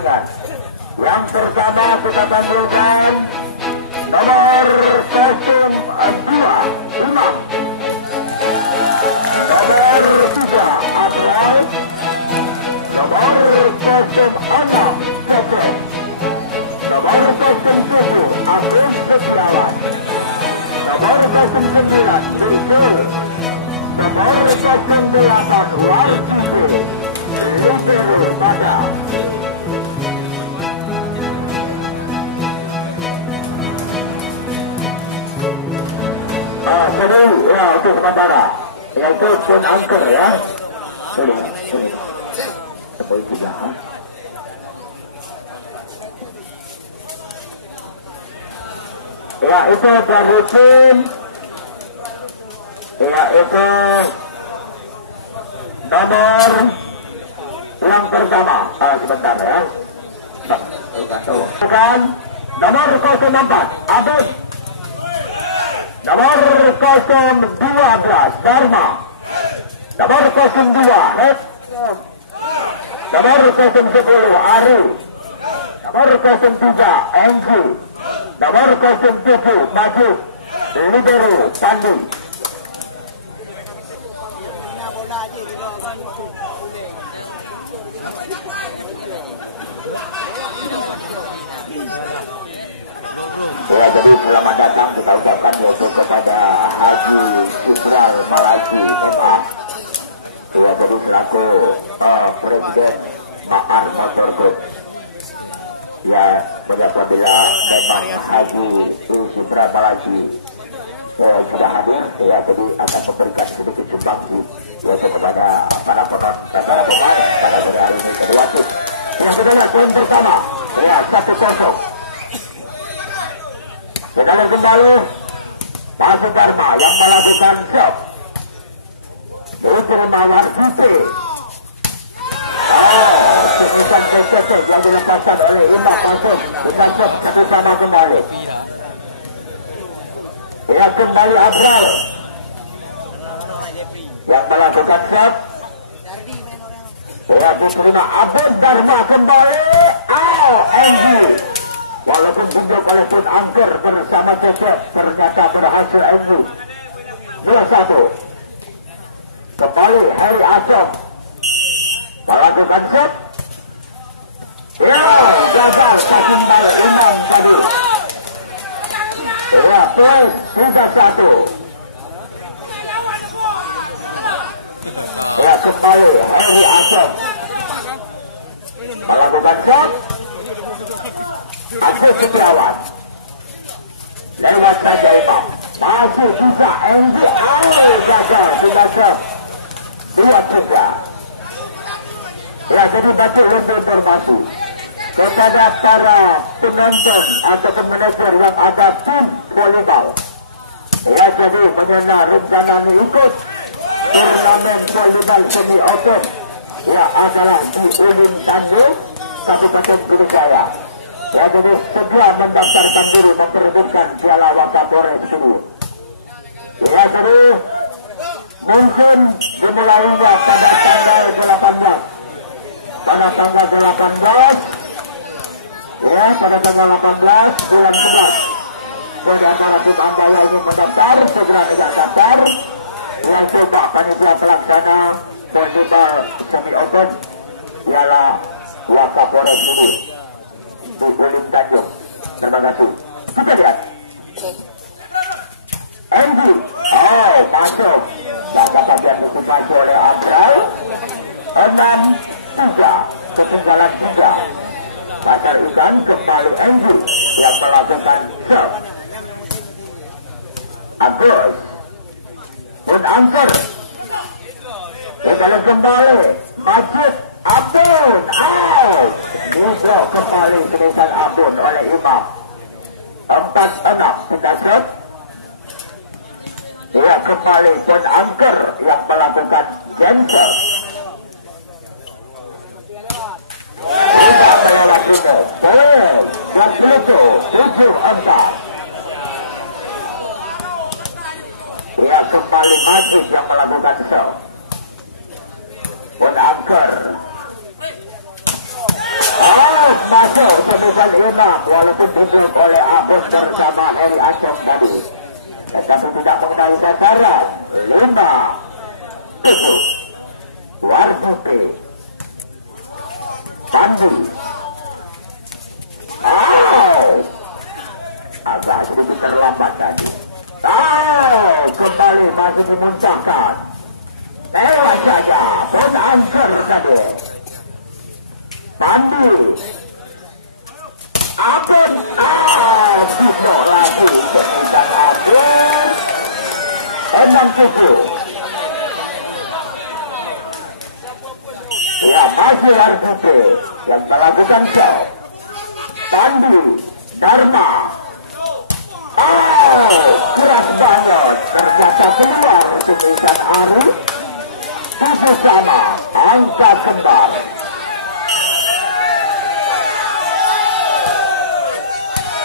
pertandingan. Yang pertama kita tampilkan nomor 02 imam, nomor 3 abrar, nomor 06 cecep, nomor 07 agus stiawan, nomor 09 Vluto, nomor 08 wardi, pada seru ya untuk sementara yaitu pun angker ya. Ya itu dari tim ya itu nomor yang pertama sebentar ya kan nomor 04 agus, nomor 012 Dharma, nomor 02 Het, nomor 010 Ari, nomor 03 Enggu, nomor 07 Maju, Libero Pandi. Ya, jadi selamat datang kita ucapkan untuk kepada Haji Sutral Malaki MA. Ya, jadi selaku Presiden Ma'an Motor Group. Ya, apabila memang Haji Sutral Malaki sudah hadir, ya jadi akan memberikan sedikit sumbangsi yaitu kepada para penonton, para pemain pada hari ini kedua tim. Yang kedua tim pertama, ya 1-0. Kita kembali Pasar Dharma yang melakukan shot. Ini terima wardi. Tulisan cecep yang dilepaskan oleh imam masuk bukan shot satu sama kembali. Ya kembali abrar yang melakukan shot. Ya diterima Abus Dharma kembali. Enggu. Walaupun diunjuk oleh pun angker bersama cecep, ternyata berhasil Enggu 2-1. Kembali Hari Asom melakukan shot. Ya gagal kembali imam tadi. Ya plus 3-1. Ya kembali Hari Asom melakukan shot. Agus stiawan lewat saja imam, masih bisa Enggu. Gagal tidak 2-3. Ya jadi baca untuk informasi kepada para penonton atau manajer yang ada tim volleyball. Ya jadi mengenai rencana mengikut turnamen volleyball semi open ya adalah di Ulin Tanjung, Kabupaten Jaya. Ya jadi segera mendaftarkan diri memperebutkan piala Wakapolres dulu. Ya seru mungkin dimulainya pada tanggal 18. Pada tanggal 18 ya pada tanggal 18 bulan 11. Jadi antara tim anda yang ingin mendaftar segera tidak daftar. Ya coba panitia pelaksana volleyball semi open piala Wakapolres dulu. Di Volly Tanjung, terima kasih. Kita lihat Enggu, masuk langkah bagian untuk maju oleh abrar 6-3, ketinggalan 3. Pasar ikan kembali Enggu yang melakukan serve. Agus pun angker kembali Masjid Abun. Didraw kembali tulisan Abun oleh imam 4-6 sudah set. Ya kembali pun angker yang melakukan cancel. Kita melewat itu yang Vluto 7-4. Ya kembali Masjid yang melakukan serve. Pun angker walaupun ditutup oleh Agus bersama dari Aceh tadi, tetapi tidak mengenai sasaran. 5, 7, wardi, Bandi. Agak sedikit terlambat tadi. Kembali masih dimuncangkan. Lewat saja, pun angkers tadi. Bandi. Abrar. Tidak lagi sekitar abrar. 6-7. Ya, masih wardi yang melakukan show. Bandi. Dharma. Keras banget. Ternyata keluar tulisan Ari. Tujuh sama. Angka kembar.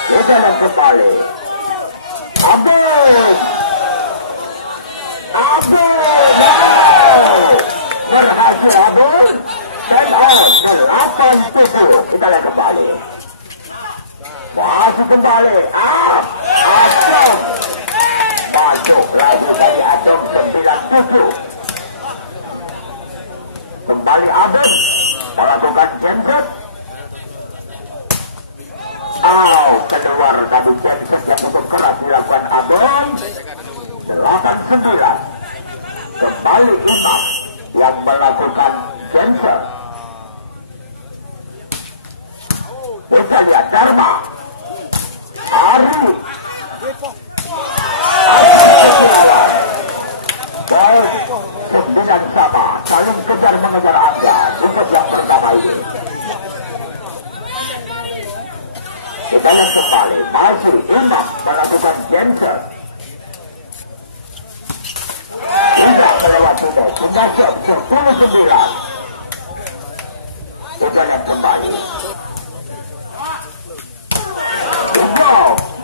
Di dalam kembali. Agus. Berhasil Agus. Dan 8-7. Kita lihat kembali. Masih kembali. Adem. Masuk lagi dari Adem 9-7. Kembali Adem melakukan genset. Keluar dari genset yang cukup keras dilakukan Adem. 8-9. Kembali Imam yang melakukan genset. Bisa lihat Dharma. Ari. Baik, 9 sama. Saling kejar mengejar Anda. Untuk yang pertama ini. Kita lihat kembali. Masih Imam melakukan genset. Tidak melewati ini. Sudah 10-9. Kita lihat kembali.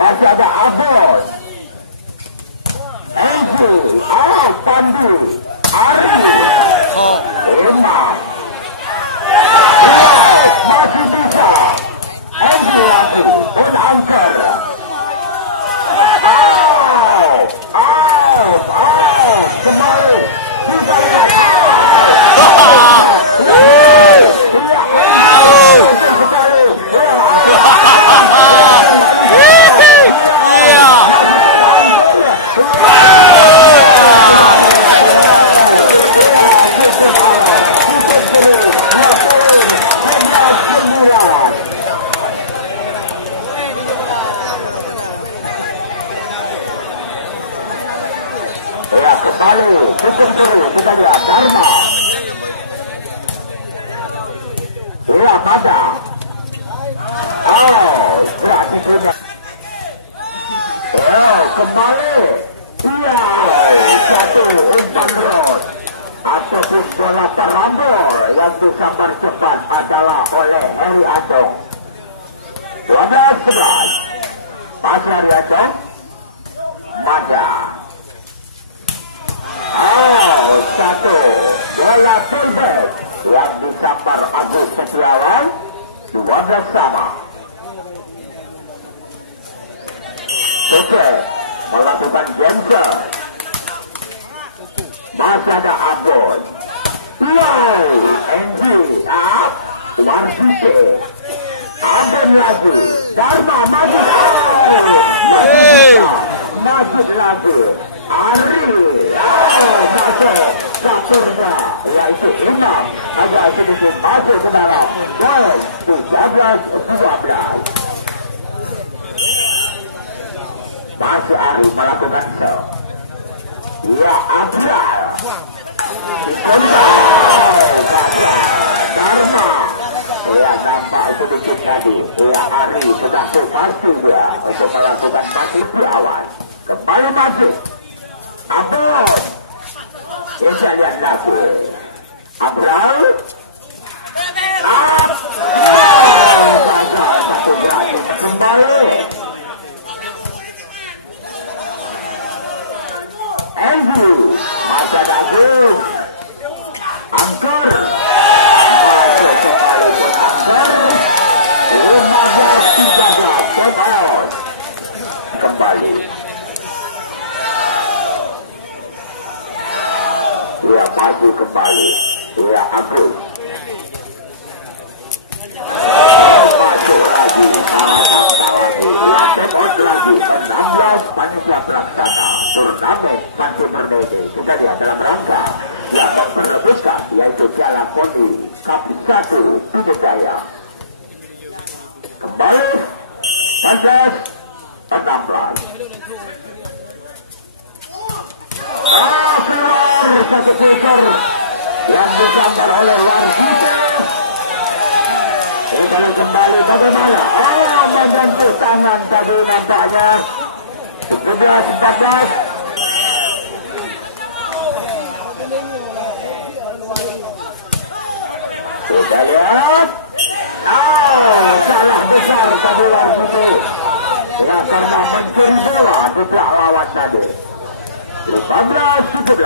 Masih ada Agus. Enzi. Pandi. Ari. Imam. Masih bisa. Enzi lagi. Angkers. Kembali. Bisa lihat. Kembali dia satu umpan rod ataupun bola perambor yang disambar cepat adalah oleh Heri Adong. 12-11 pasar Adong Mada. Satu bola turbek yang disambar agus stiawan. 12 sama. Cecep melakukan genset. Masih ada abon. Enzi. Wardi. Abon lagi. Dharma maju. Masuk lagi. Ari. Satunya yaitu Imam. Ada sedikit maju ke dalam. Gol 13-12. Masih Ari melakukan show. Ya, abrar. Dharma. Ya, nampak itu dikit tadi. Ya, Ari sudah parti dia untuk melakukan masuk di awal. Kembali masuk. Abon. Bisa lihat lagi. Abrar. Satu gratis. Kembali. Enzi. Masa Agus. Angkers. Angkers. 15-13. Ya, maju kembali. Ya, agus. Maju lagi. Tembus lagi. 16 panitia pelaksana turnamen masih bernede. Kita lihat dalam rangka yang memperebutkan yaitu piala koni kapit 1 pidie jaya. Kembali 16 keluar satu putar yang digambar oleh wardi. Kalau kembali bagaimana? Menyentuh tangan tadi nampaknya 17-14. Kita lihat. Salah besar tadi ini. Ya, karena mencuri bola di pihak lawan tadi. 15-17.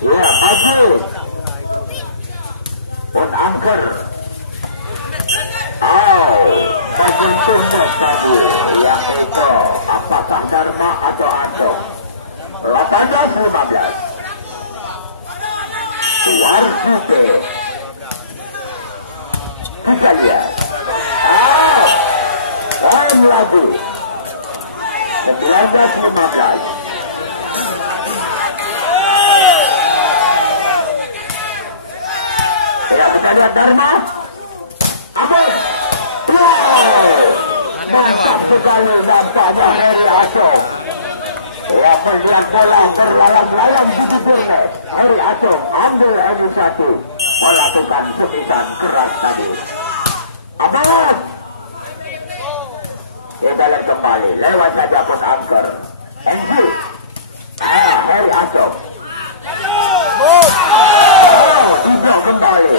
Ya, agus. Pun angker. Maju turun tadi. Yang itu apakah Dharma atau Anto? 18-15. Wardi. Kita lihat. Lain lagi. 19-15. Ya, kita lihat Dharma. Aman. Mantap sekali nampaknya Heri Acong. Ya, melihat bola berlalang-lalang di bibirnya. Heri Acong ambil Heri 1. Melakukan semitan keras tadi. Aman. Kita lihat kembali. Lewat saja pun angker. NG. Heri Acong. Hijau kembali.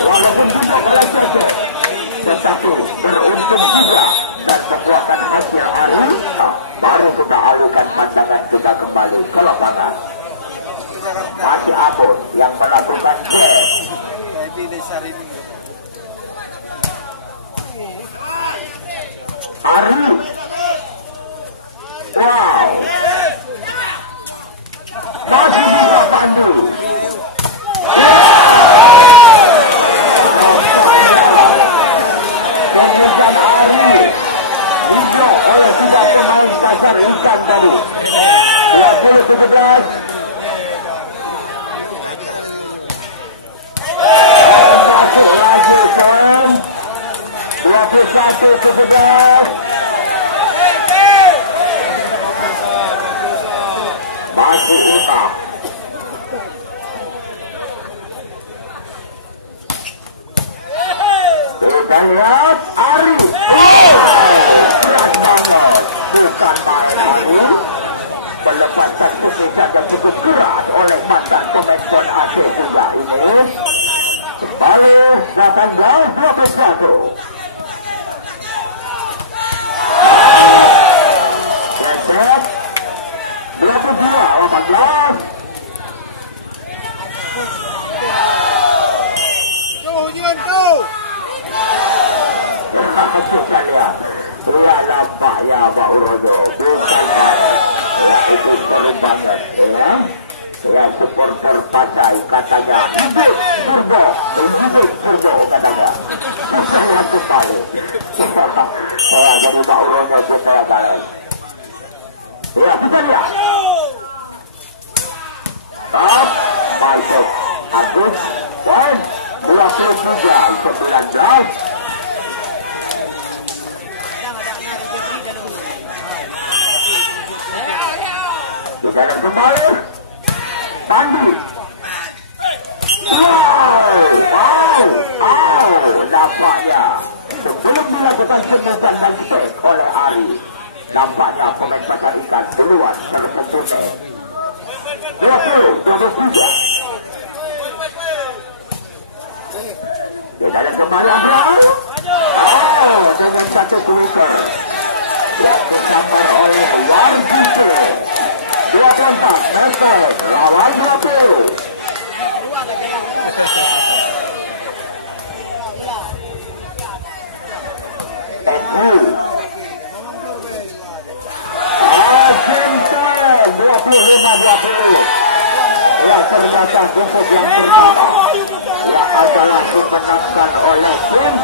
Walaupun hijau berlaku. Tetapi beruntung juga. Dan membuahkan hasil hari. Baru kita alihkan pandangan kita kembali ke lapangan. Masih Abun yang melakukan cek. Ari. Wow. Masih juga Pandu. Kemudian Ari. Hijau oleh tiga pemain kasar ikan dari 20-17. Masih kita. Kita lihat Ari. Bukan lagi. Pelepasan keputusan yang cukup keras oleh mantan pemain Pon aceh juga ini. Oleh 18-21. Cecep 22-18. Kita lihat. Sudah nampak ya Pak Urojo. Itu seru banget. Ya, supporter pasar katanya. Hidup surdo. Hidup surdo katanya. Saya kembali. Jadi Pak Urojo pun saya balik. Ya, kita lihat. Stop. Masuk. Agus. Poin. 23-19. Kita lihat kembali. Pandi. Nampaknya sebelum dilakukan semutan dan cek oleh Ari, nampaknya pemain pasar ikan keluar tersembunyi. 20-23. Kita lihat kembali abrar. Dengan satu kuiker yang disambar oleh wardi. 24 meter lawan 20. gosok yang pertama yang adalah dimenangkan oleh tim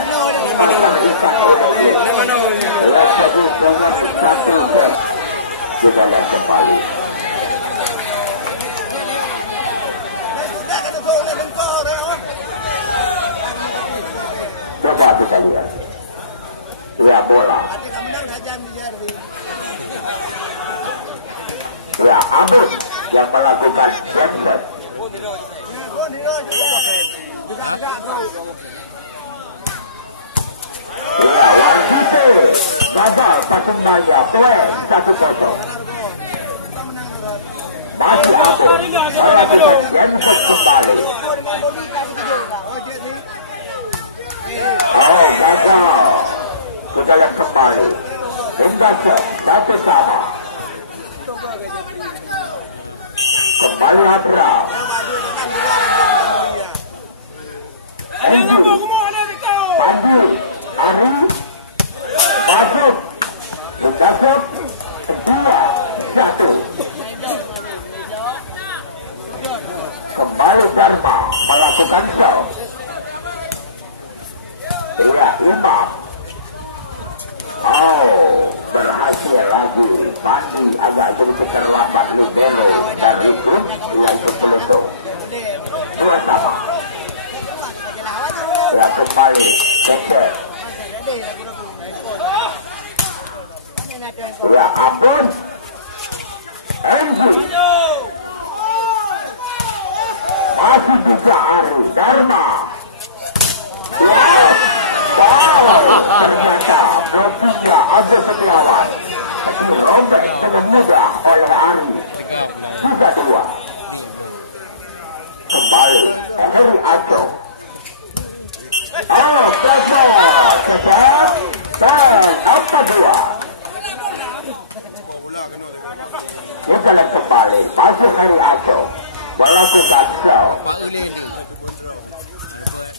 jadi satu di dalam kembali. Coba kita lihat. Ya bola. Ya Agus yang melakukan cecep. Ya wardi gagal pasang maya poin 1-0. Masih Agus melakukan cecep kembali. Oh gagal. Sudah yang kembali. Ingkers satu sama. Kembali abrar. Maju, Ari, maju, Ingkers, kedua, jatuh. Kembali Dharma melakukan show. Iya, imam. Oh, berhasil lagi. Pasti agak sedikit terlambat di demo dari yang tertutup. Dua sama. Ya kembali cecep. Ya ampun. Enzi. Masih bisa Ari Dharma. Wow, ternyata posisinya agus stiawan dirobek dengan mudah oleh Ari. 3-2. Kembali dari Aceh. Oh, cecep dan 4-2. Kita lihat kembali masuk dari Aceh melakukan show.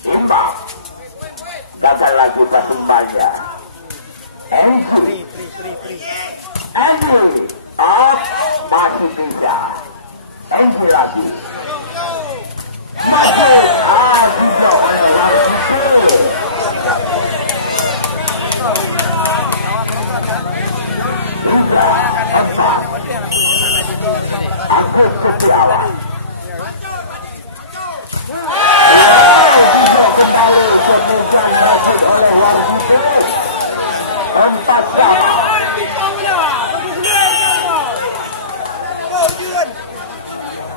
Imam gagal lagi kesimbannya. Enzi masih bisa. Enzi lagi masuk. Bisa oleh wardi. Angkers piala. Kembali terbaru oleh wardi. 4 sama.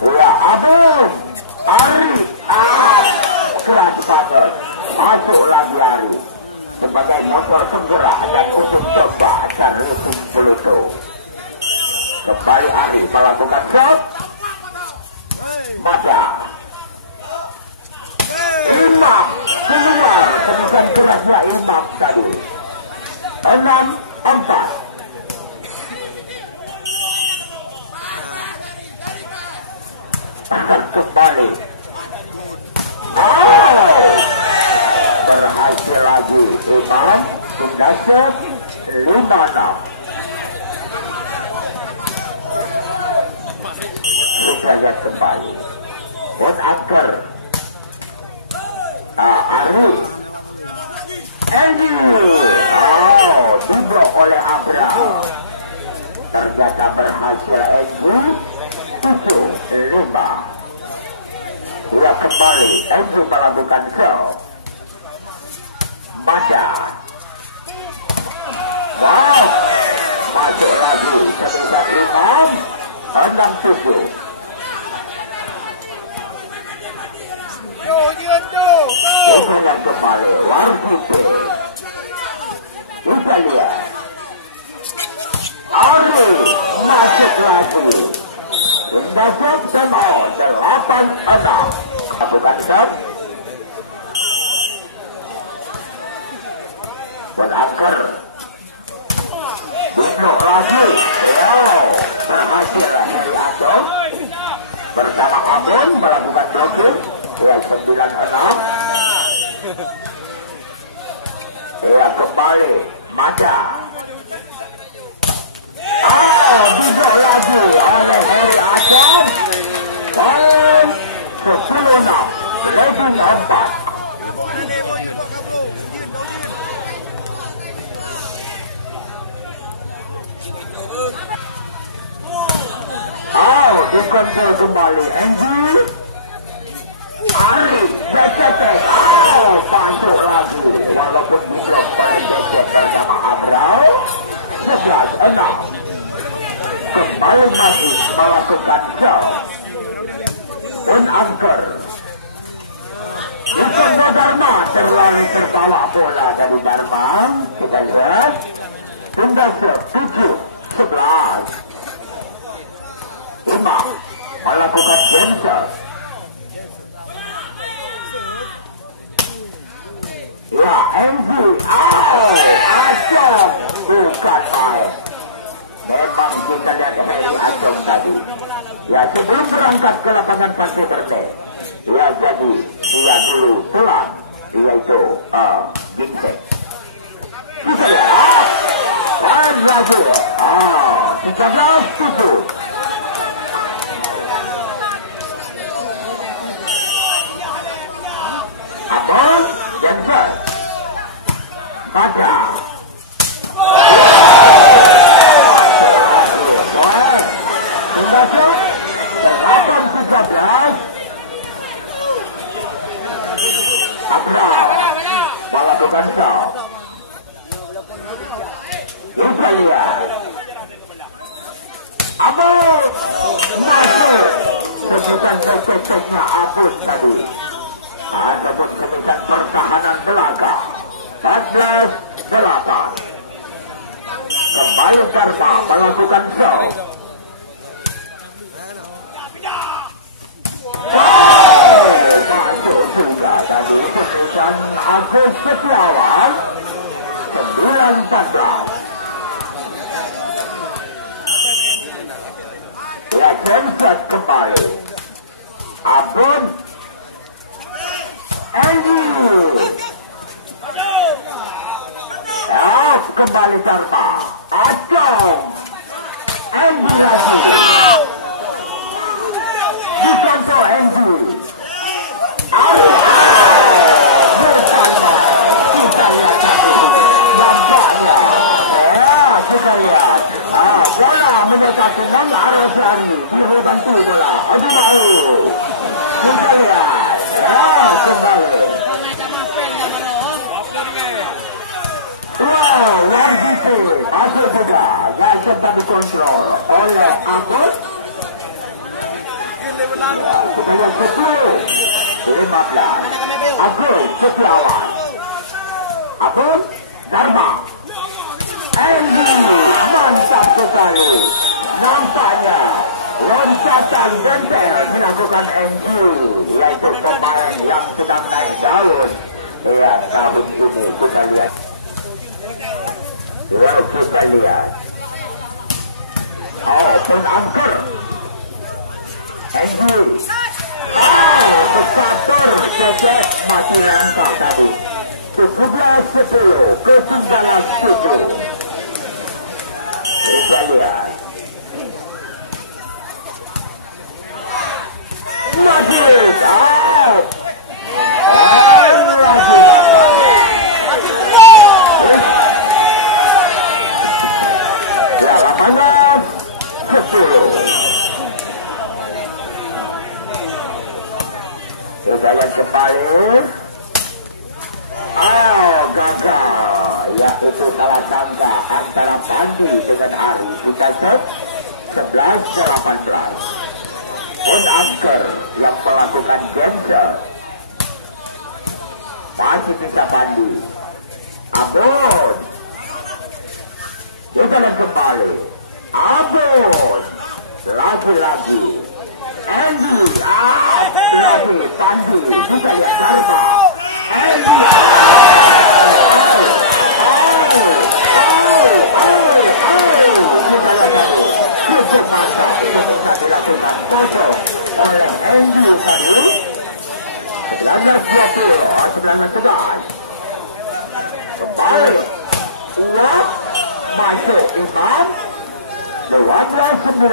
Ya ampun. Ari keras banget. Masuk lagi Ari sebagai motor penggerak dan untuk coba dari Vluto. Kembali Ari melakukan shot. Mata imam keluar dengan kerasnya imam tadi. 6-4. Akan kembali. Berhasil lagi imam. Ingkers 5-6. Kita lihat kembali. Angkers. Ari. Diblok oleh abrar. Ternyata berhasil Enzi 7-5. Dia kembali Enzi melakukan show. Masa. Wow. Masuk lagi ketika imam 6-7. Kita kembali wardi. Kita lihat Ari masuk lagi. Ingkers demo 8-6. Lakukan shot. Angkers diblok lagi. Berhasil dari Aceh bersama Abon melakukan double. 9-6. Dia kembali Mada. Diblok lagi oleh dari Aceh. Poin kembali Andy. Ari, cecep. Masuk lagi. Walaupun bisa kembali cecep bersama abrar. 11-6. Kembali lagi melakukan jauh. Angkers. Bukan Dharma terlalu terbawa bola dari Dharma. Kita lihat. Hingga 7-11. Imam melakukan gender. Ya, MG. Aceh. Bukan main. Memang kita lihat dari Aceh tadi. Ya, sebelum berangkat ke lapangan partai Pertandingan. Ya, jadi dia dulu pulang. Dia itu Bingset. Kita lihat. Main lagi. 13-7. Abang, Jensen. Pada. Melakukan shot. Kita lihat. Abang masuk. Sebutan cecep-cepnya Agus tadi. Ataupun sebutan pertahanan belakang. 14-8. Kembali Dharma melakukan shot. Masuk juga dari sebutan Agus stiawan. 9-14. Ya, Jensen kembali. Abun. Andy. Ya, kembali Dharma. Acong. Andy lagi. Dicontoh Andy. Bola mendekati 6 lagi. Dihutan tuh bola. Adi baru. Kita lihat. Kembali. Wardi masuk juga. Dan tetap dikontrol oleh agus. Kita lihat betul. 15. Agus stiawan. Agus Dharma. Andy mantap sekali. Nampaknya loncatan gender dilakukan Andy, yaitu pemain yang sedang naik daun. Ya, tahun ini kita lihat. Ya, kita lihat. Menangkan Andy. Kepatur cecep masih nangkap tadi. 11-10 ke 9-7. Kita lihat. Maju. Kita lihat kembali. Gagal. Ya, itu salah sangka antara Pandi dengan Ari. Kita cek 11-18. Angkers yang melakukan gender. Masih bisa Pandi. Abon. Kita lihat kembali. Abon. Lagi-lagi. Andy. Lagi. Pandi. Kita lihat Dharma. Andy. Kembali. Masuk imam. 12-19.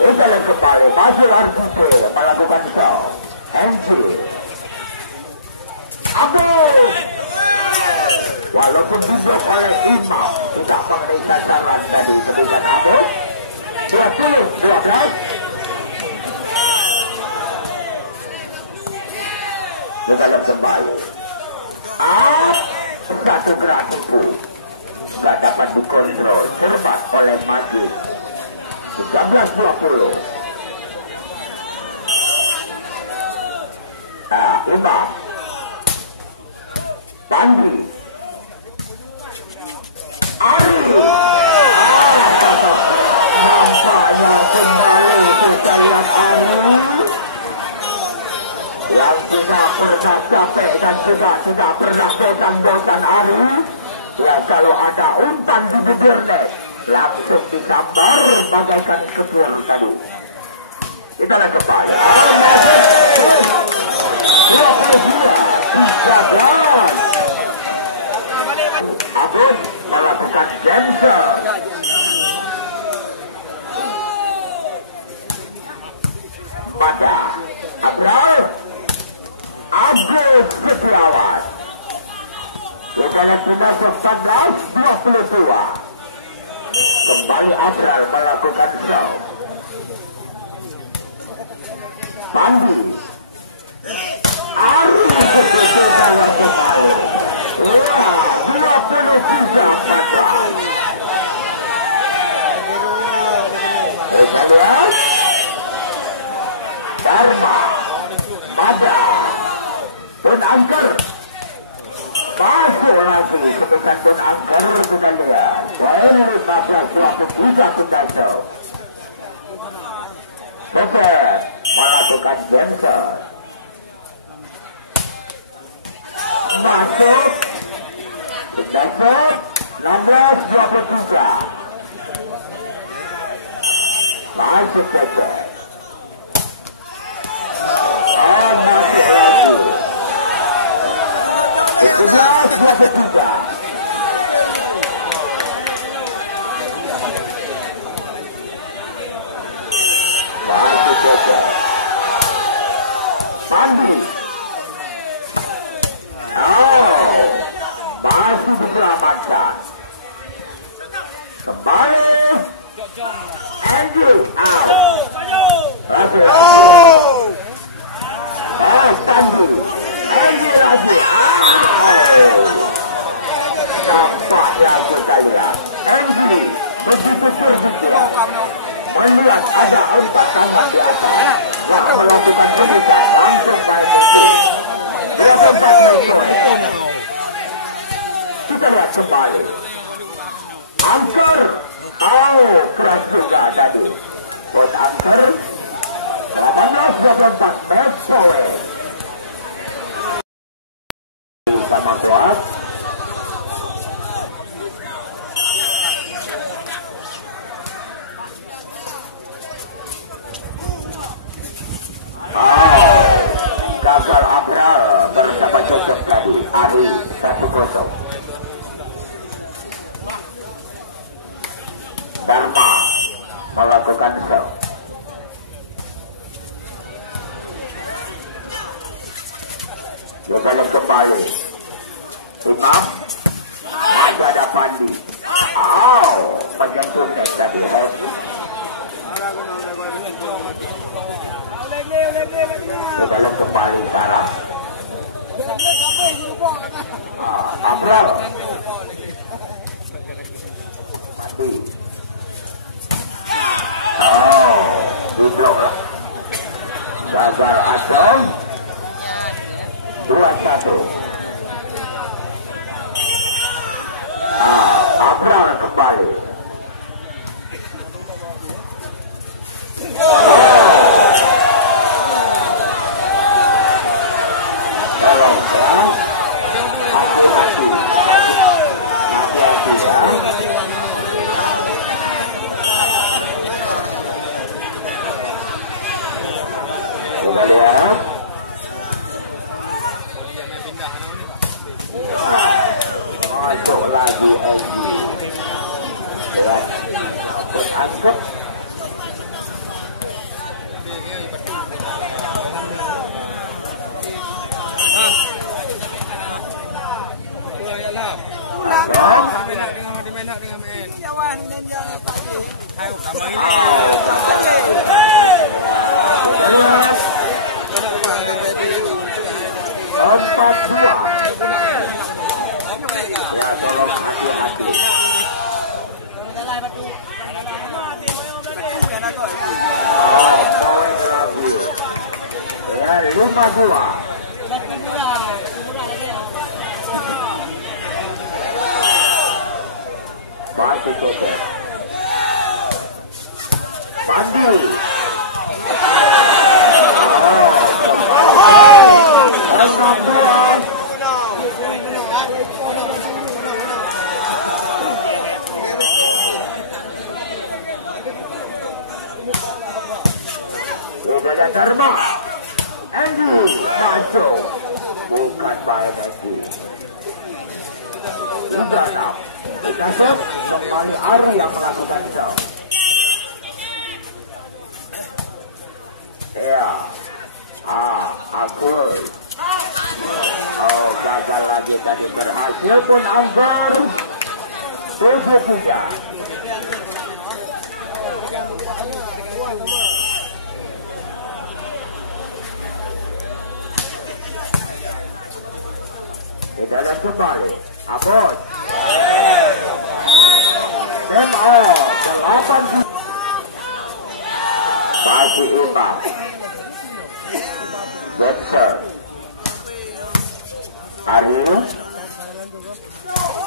Kita lihat kembali. Masih wardi melakukan show. Andy. Agus. Walaupun diblok oleh imam, tidak pernah mengenai sasaran tadi. Kemudian Agus 20-12. Dengan kembali. Satu gerak tubuh tidak dapat dikontrol, terlepas oleh maju. 13-20. Imam Bandi Ari nampaknya kembali pencarian Ari yang sudah pernah capek dan sudah pernah pegang bosan Ari. Ya, kalau ada umpan di bibir net langsung disambar bagaikan sepion tadi. Itulah kembali 22-13. Agus melakukan dancer. Pada abrar Agus stiawan. Bukannya sudah 14-22. Kembali abrar melakukan show. Bandi Ari stiawan kembali. 23. Dharma Pada pun angker masuk lagi kedudukan pun angker bukan dia. Dari pasar 103 Cecep melakukan dancer. Masuk Cecep 16-23. Masuk Cecep. Masih diselamatkan. Kembali Andrew melihat ada empat kali di atas yang melakukan pembukaan langsung kita lihat kembali angker keras juga tadi buat angker 18-24 Volly sama keras. Gagal abrar bersama cecep tadi Ari 1-0. Dharma melakukan show. Dia kembali imam masih ada Volly. Menyentuh net tadi Sebelum kembali sekarang abrar Vluto gagal atau 2-1. Abrar kembali masuk lagi angkers main hak dengan main. Stiawan dan jaya. Hai, tambah ini. Lima dua. Padi kotor. Padi. Udara Dharma. Andy masuk. Bukan baik Andy. Cecep kembali Ari yang melakukan jauh. Ya, agus. Oh, gagal lagi tadi berhasil pun angker. 7-3. Di dalam kembali, Abos. Masih imam. Better. Hari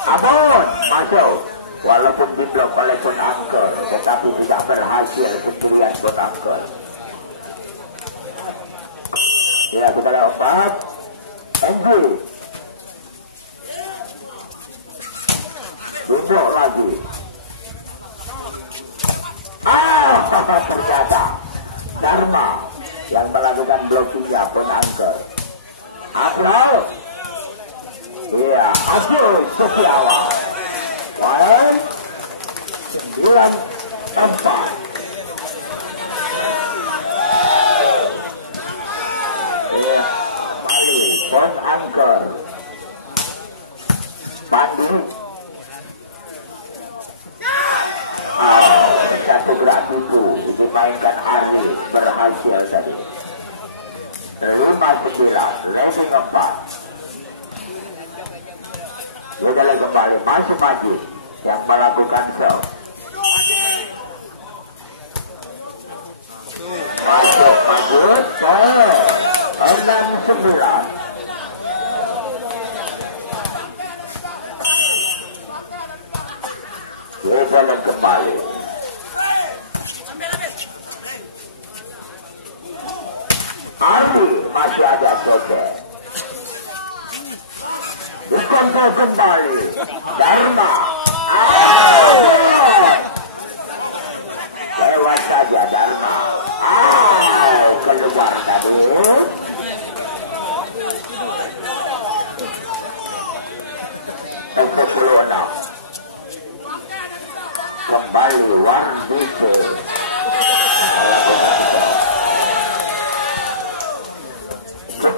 Abon masuk. Walaupun diblok oleh pun angker, tetapi tidak berhasil kecurian pun angker. Ya, kepada opat. Andy. Duduk lagi. Ternyata Dharma yang melakukan blokingnya pun angker. Abrar. Iya, agus stiawan. Poin 9-4. Iya, kembali pun angker. Padi. Satu gerak tujuh dimainkan Ari berhasil tadi. 5-9 leading 4. Dia jalan kembali masuk maju yang melakukan serve. Masuk maju 6-9. Dia jalan kembali. Ari masih ada cecep. Dikontrol kembali. Dharma. Lewat saja Dharma. Keluar tadi. Kembali wardi.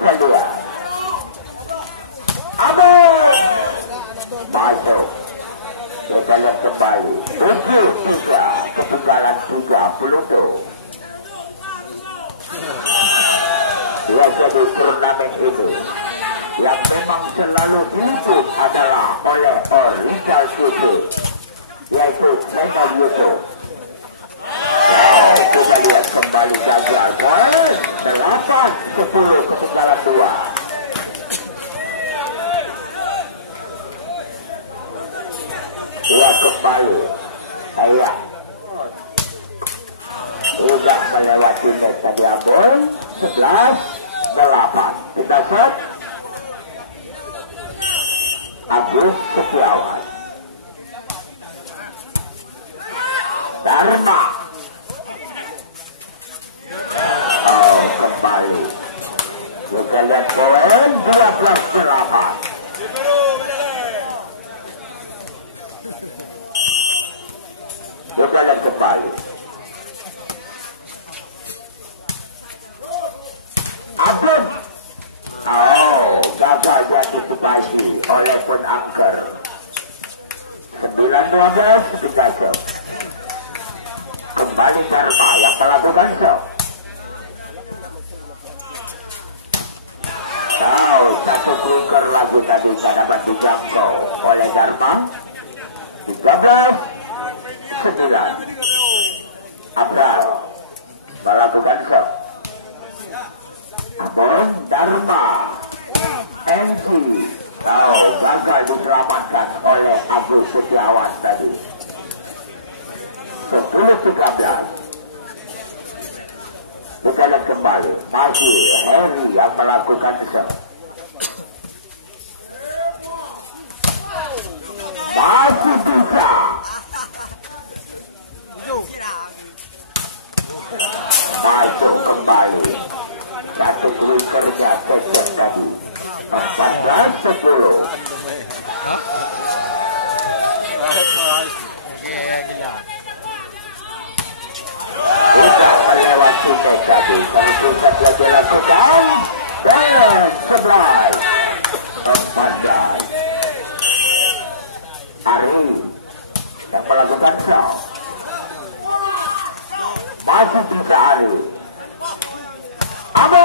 Kedua Abos masuk. Kita lihat kembali 7-3 ketinggalan 3 Vluto. Ya, jadi turnamen ini yang memang selalu diikut adalah oleh original Vluto, yaitu channel YouTube. Kita lihat kembali gagal poin 8-10 ketinggalan 2. Dia kembali. Ayah sudah melewati net tadi gol 11-8. Kita set agus stiawan. Dharma. Kembali. Kita lihat poin 12-8. Kita lihat kembali. Agus. Gagal diantisipasi oleh pun angker. 9-9. 9-12 ketika serve. Kembali Dharma yang melakukan serve. Satu bunker lagu tadi dapat dijangkau oleh Dharma. 13-9. Abrar melakukan serve. Namun Dharma MC gagal diselamatkan oleh agus stiawan tadi. 10-13. Kita lihat kembali masih Harry yang melakukan serve. Masih bisa. Maju kembali. Satu liternya cecep tadi. 14-10. Kita melewati tadi. Tentu saja dilakukan. Dan sebelah 14. Hari yang melakukan show. Masih bisa Hari. Abu.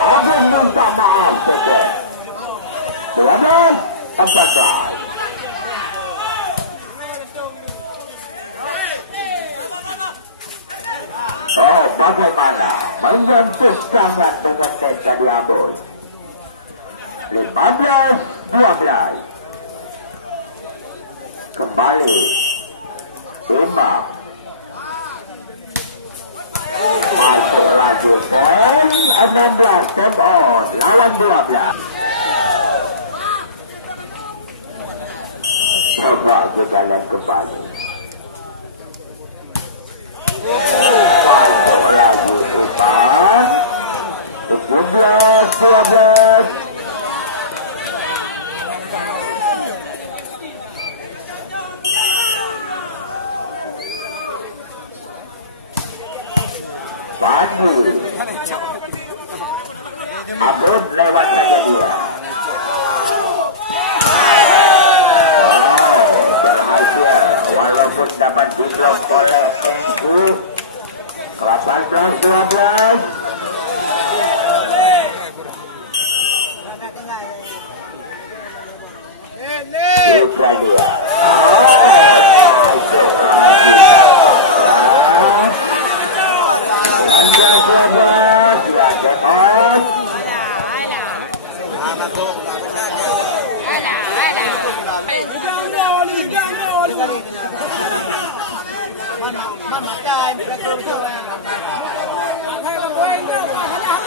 Abu minta maaf. 12-14. Oh, bagaimana menyentuh sangat memenangkan di Agus. 15-12. Kembali imam. Masuk lagi poin 16 step on lawan 12. Coba kita lihat kembali. Masuk lagi imam. 17-12. Abud lewat saja dia. Berhasil walaupun dapat diblok oleh NU. 18-12. Juga dia. Mama cài mình ra cơm chưa ra. Thay là quên đâu mà hắn lắm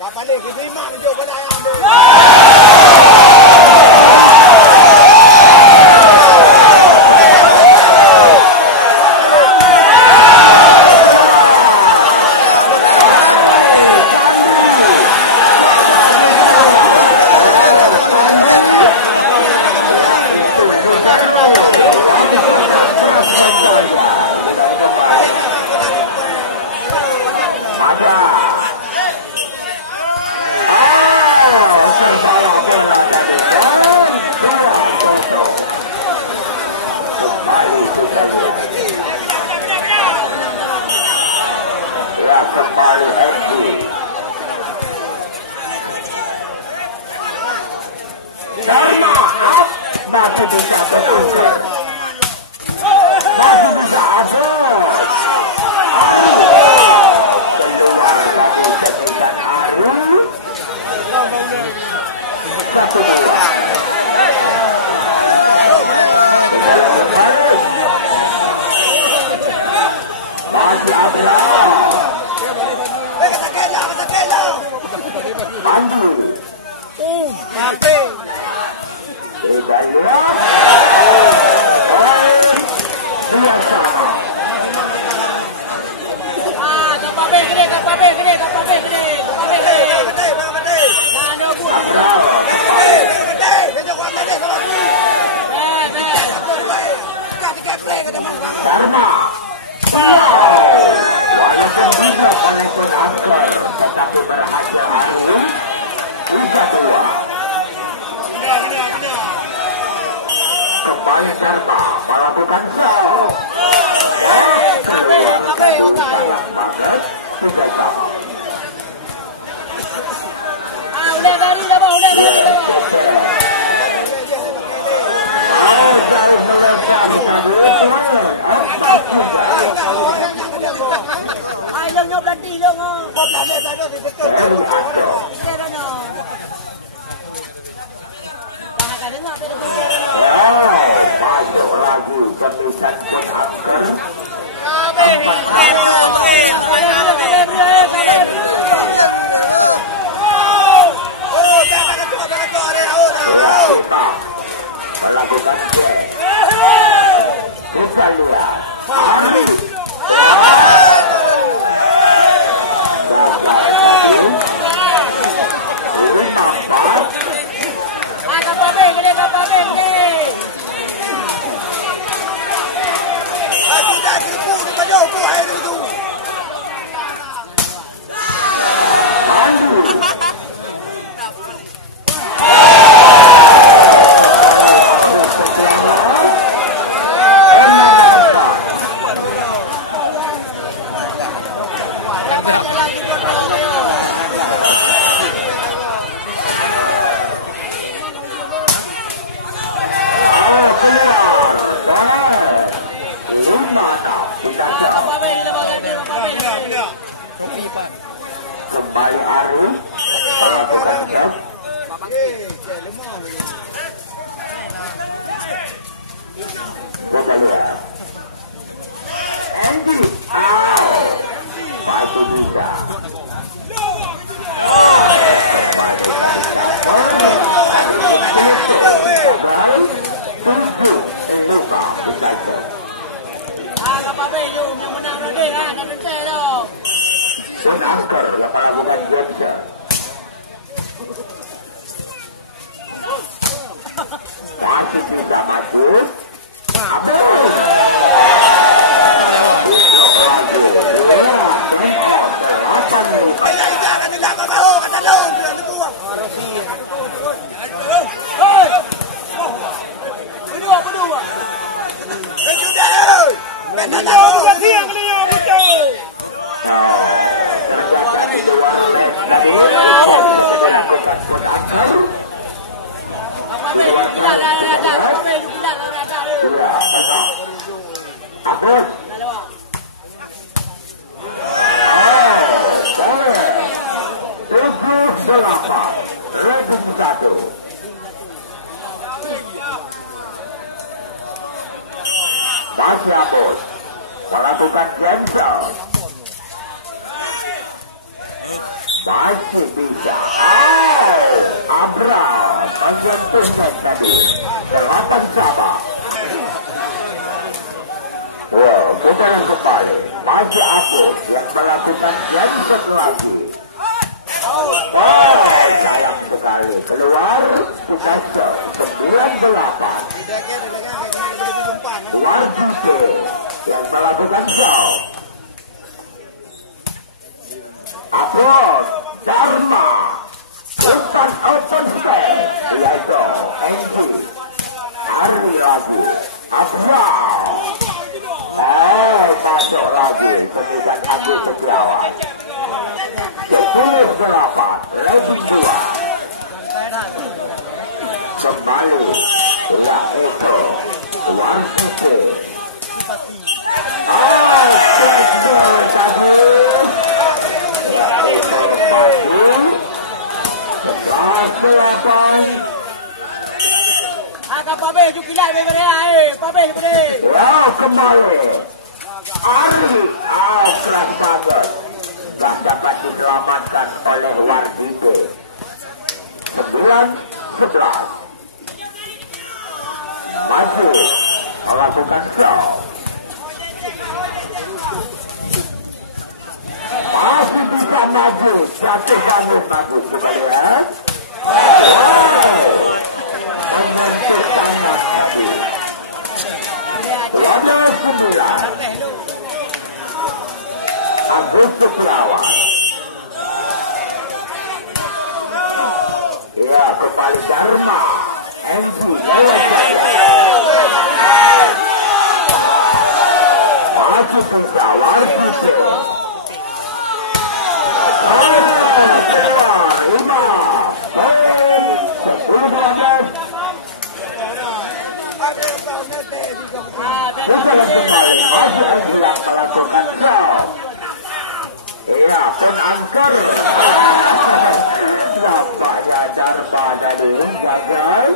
Kapan ni kita imam tunjuk pada ayam tu. masih bisa. Abrar menjatuhkan tadi 8 sama. Wah, putaran kembali. Masih Agus yang melakukan yang satu lagi. Wow, sayang sekali. Keluar kita 9-8. Wardi yang melakukan show. Agus, Dharma, Hutan open space, yaitu Enggi, Hari lagi, Abrar. Oh, masuk lagi, pemilihan Agus Stiawan. 10-8, lagi 2. Kembali, yaitu Wardi. Pabe jukilah be bere pabe bere. Wow, kembali. Ari pelan bagus. Tak dapat diselamatkan oleh wardi. 9-11. Masih melakukan show. Masih bisa maju. Satu bangun maju. Kemudian. Agus Stiawan. Ya, kembali Dharma. Enggi, jaya. Maju bisa wardi. Keluar, imam. Iya, pun angkers. Nampaknya Dharma dari gagal.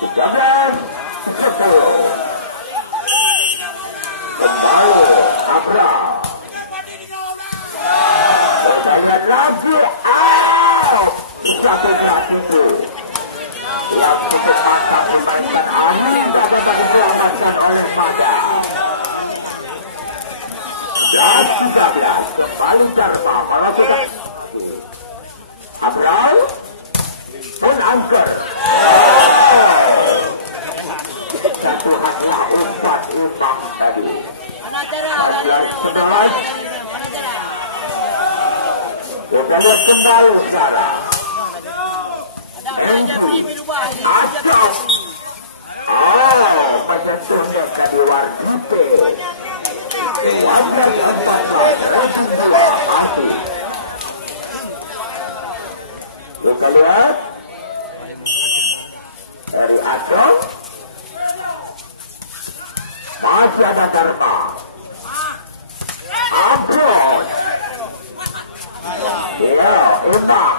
13-10. Kembali abrar. Pertandingan lagi. Satu berat itu. Yang kecepatan memainkan angin dapat diselamatkan oleh pada. 13 kembali Dharma melakukan abrar pun angkers. Satu hanya umpat imam tadi. Mana cara? Mana cara? Kita lihat kembali salah. Menyentuhnya tadi wardi. Wajar kita lihat dari Aceh masih ada Dharma. Abrar. Ya, imam.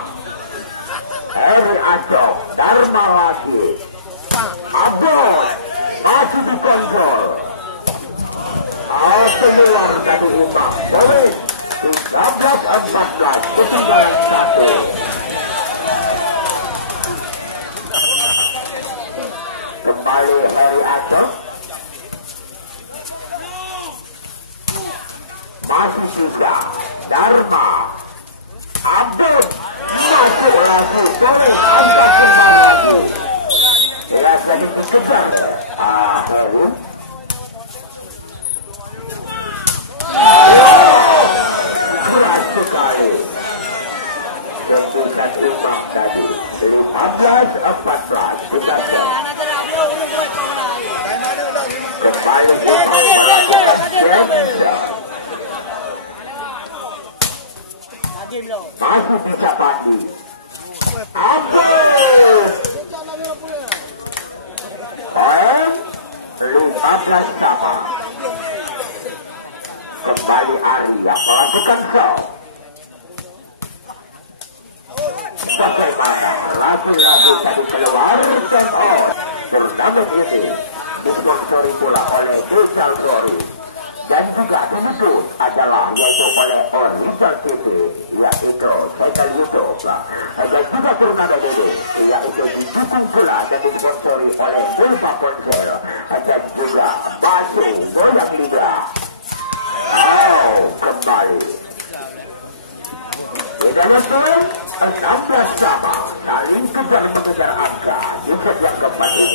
Dari Aceh, Dharma lagi. Abrar masih dikontrol. Keluar dari imam. Boleh 13-14 ketinggalan 1. Kembali dari Aceh. Masih bisa Dharma. Abrar masuk lagi. Boleh angkat lagi. Dia sedang dikejar. Berat sekali. Ketingkat imam tadi 15-14. Kita kembali masih bisa mandi. Poin 15 sama. Kembali Ari yang melakukan show. Bagaimana lagu-lagu tadi keluar dan terutama ini disponsori pula oleh Dari. Dan juga ditutup adalah yaitu oleh original TV, yaitu saya Vluto. Dan juga turnamen ini yaitu didukung pula dan disponsori oleh Volly konser dan juga baju goyang lidah. Kembali di dalam turun 16 sama saling kejar mengejar angka juga yang kembali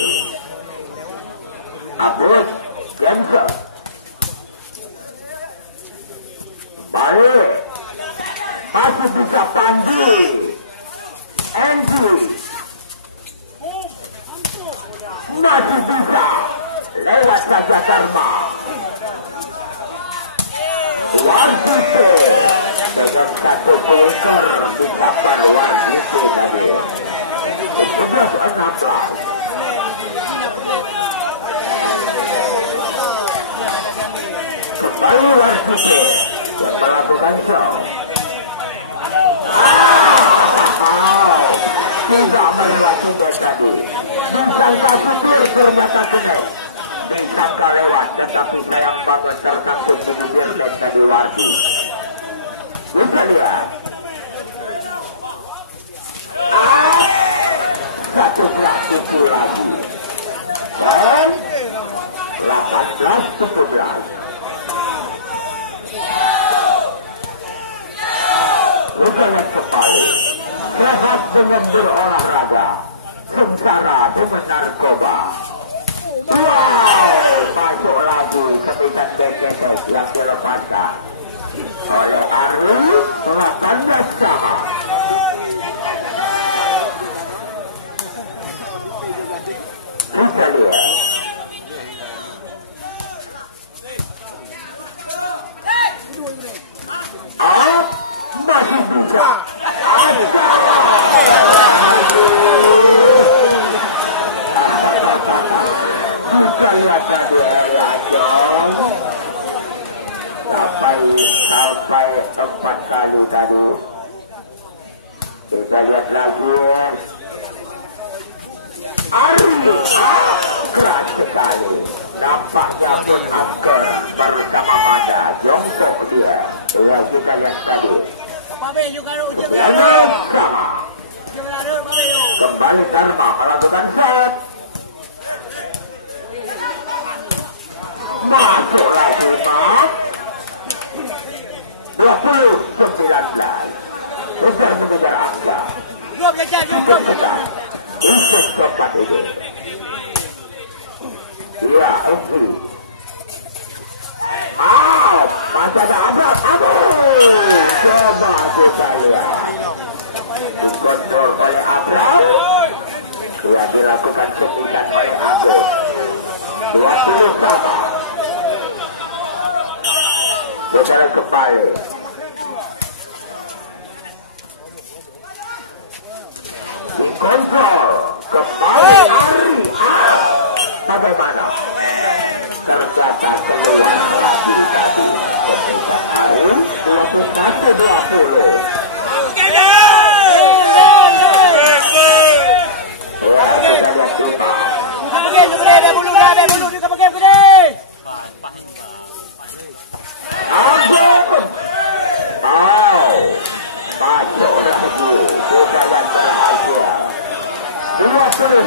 Agus Lenser balik masih bisa Pandi Andrew masih bisa lewat saja Dharma wardi dengan satu ekor di kapal wardi tadi 16. Kembali wardi yang melakukan show. Tidak melewati tadi. Disangka supir ternyata tunai. Disangka lewat tetapi sayang banget terkasut supir dan tadi wardi. Bisa lihat. Satu gerak tujuh lagi. Dan 18-17. Bukanlah kembali. Sehat dengan berolahraga. Sengsara dengan narkoba. Wow, masuk lagi ketika dkk yang dilepaskan oleh Arif melakukannya sama. Bisa lihat. Masih bisa. Kita lihat dari area Jong sampai 4 kali tadi. Kita lihat lagi. Keras sekali. Nampaknya pun angkers bersama pada jongkok dia. Inilah kita lihat tadi. Kembali Dharma melakukan set. Masuk lagi Mak 20-19. Kejar mengejar angka. Untuk cepat ini. Iya, Enti. Masih ada abrar. Coba kita lihat. Dikontrol oleh abrar. Ia dilakukan kepitan oleh Agus. 20 sama. Saudara kembali. Dikontrol. Kembali Ari. Bagaimana? Kerjaan keluar lagi tadi. Hari 21-20.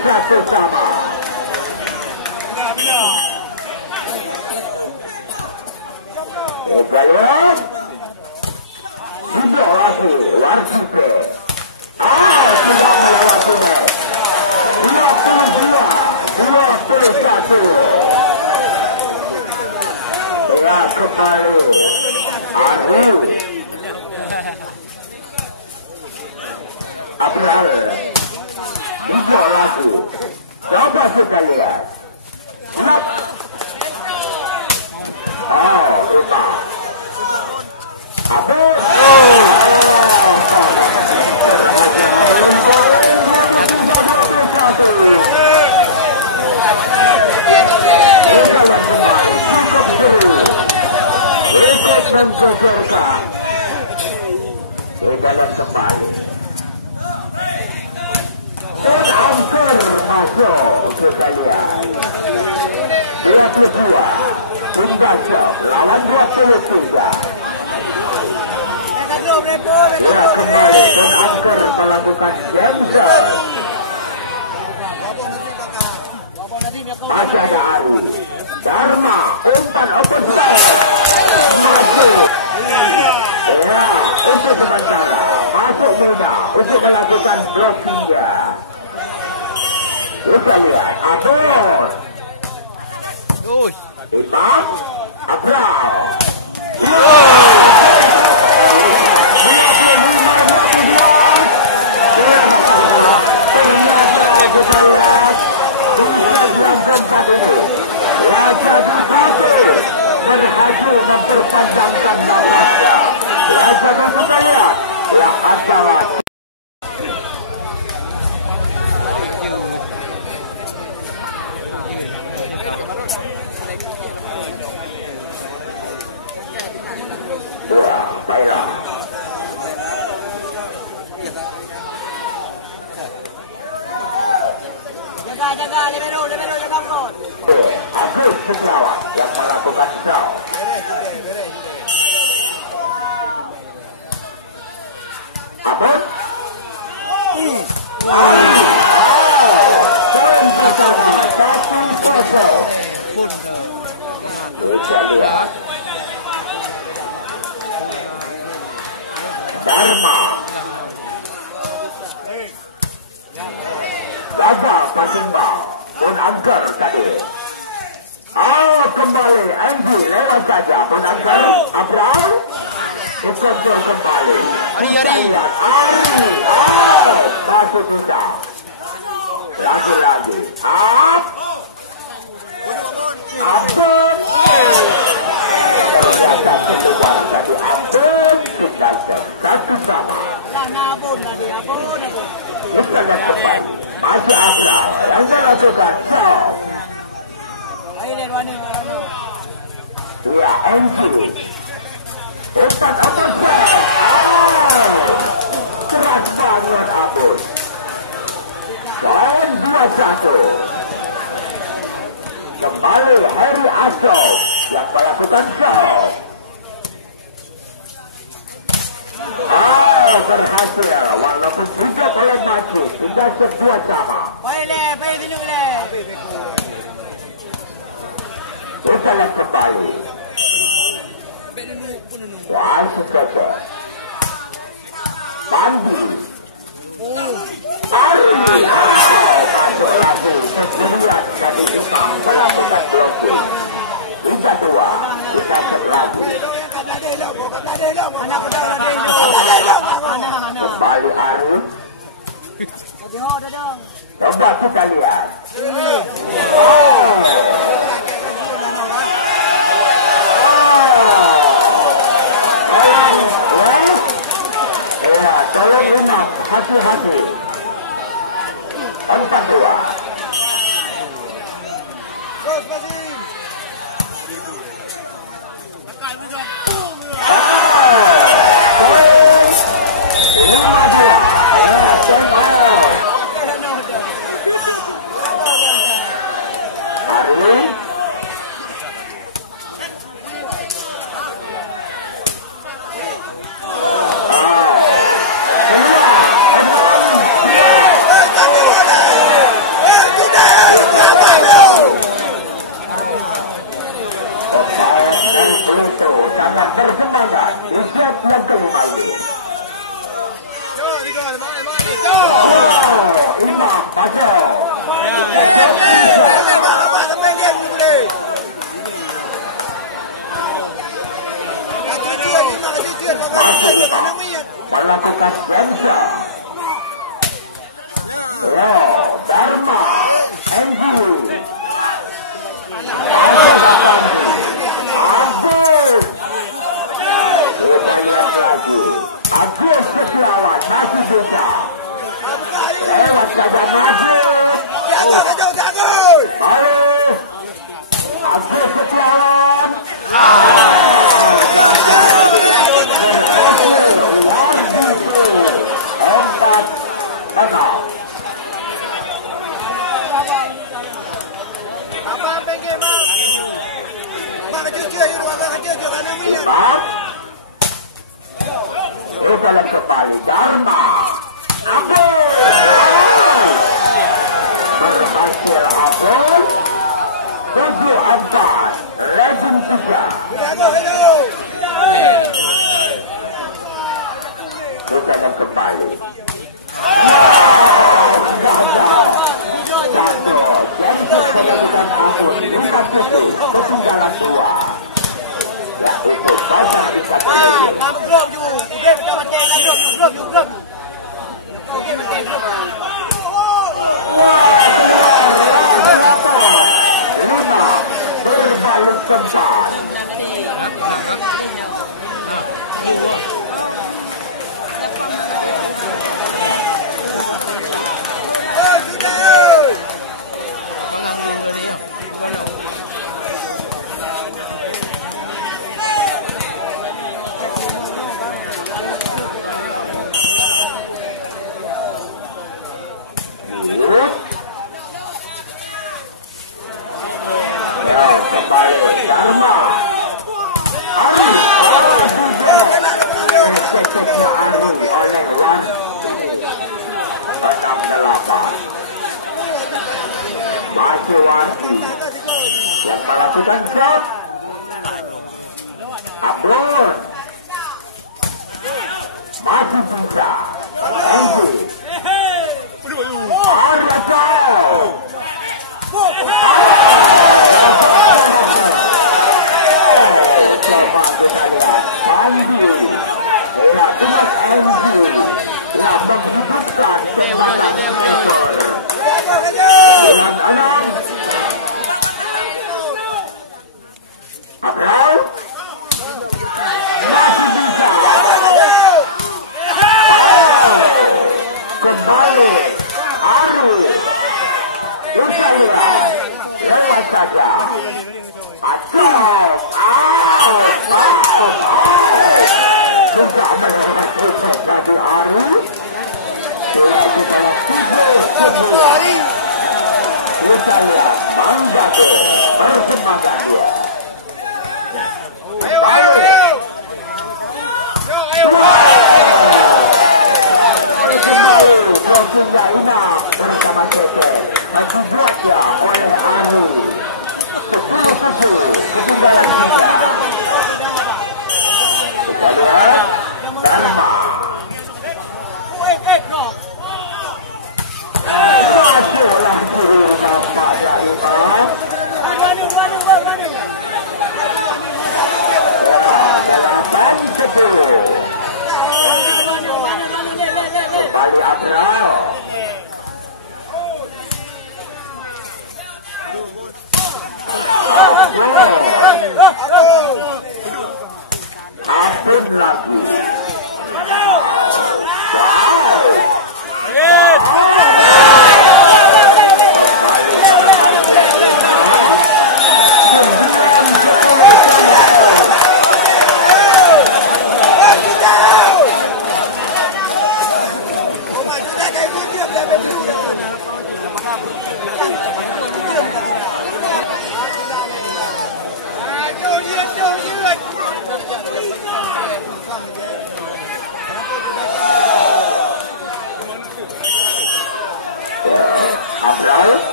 Satu sama. Jalan. Hijau lagi. Wardi. Sudah melewatinya. 22-21. Ya kembali. Aduh. Abrar. Hijau lagi. Coba kita lihat. Imam. Abrar. Dengan kembali. Dan angker masuk ke kita lihat. 22 Undang lawan 23. Angkers melakukan jengkel. Masih ada Ari. Dharma umpan open style. Masuk. Ya, untuk sementara masuk muda untuk melakukan blockingnya. Kita lihat Agus. Imam, abrar. Berhasil memperpanjangkan lawannya. Kita lihat yang antara jaga, lebih jaga kot. Agus Setiawan yang melakukan show. Abrar. Dharma. Gagal passing ball. Pun angker tadi. Kembali Anggi lewat saja. Pun angker. Abrar. Scor kembali. Ari. Masuk muda. Lagi. Up. Abrar. Keluar dari Abrar. Satu sama. Abon. Kita lihat depan. Masih Abrar yang melakukan show. Ayo lihat warna. Ya, Anggi. Umpan open keras banget Agus. Dan 2-1. Kembali Hari Aso yang melakukan show. Berhasil walaupun juga boleh maju. Sudah kedua sama. Pergi dulu le. Kita lihat kembali. Wah, cecep. Mandi. Ari. Masuk lagi. Kemudian dari Jepang. Melakukan blocking. 3-2. Kita lagi. Anak udah. Kembali Ari. Coba kita lihat. Tolong imam, hati-hati. 4-2. Vluto sangat bersemangat di set yang kelima ini. Imam pasar. Melakukan jengkel. Dharma. Anggi. Agus stiawan masih juga. Lewat saja masuk. Balik. Agus stiawan. Dharma. Berhasil Agus. 7-4. Racing 3. Kita akan kembali. Kamu belum you. Dia kita mati. Belum. Okey mati. Yang melakukan shot abrar masih bisa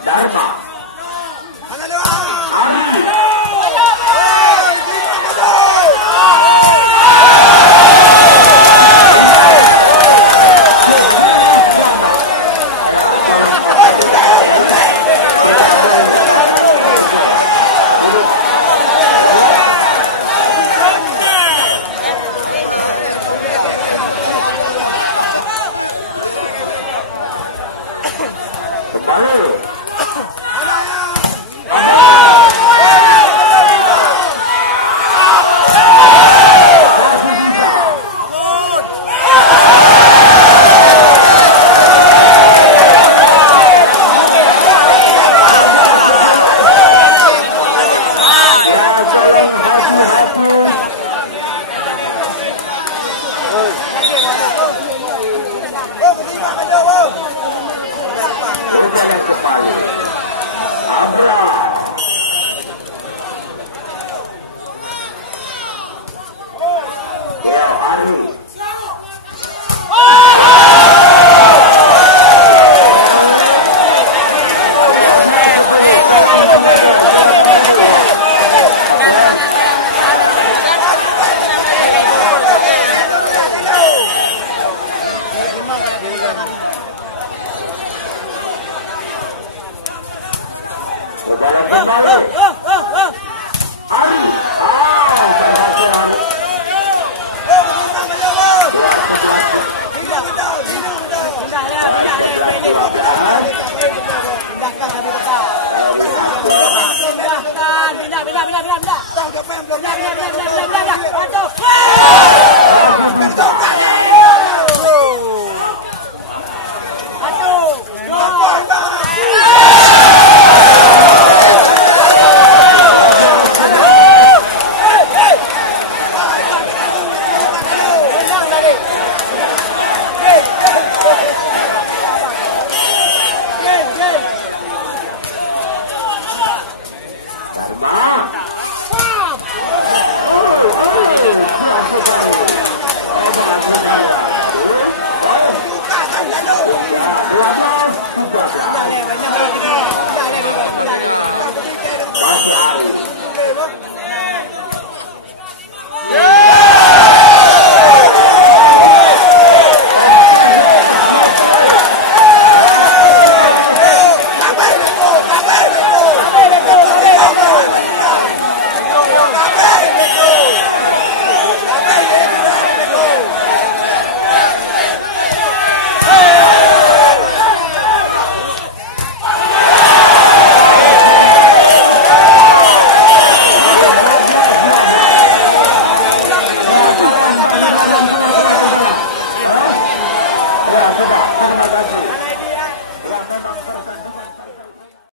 Dharma.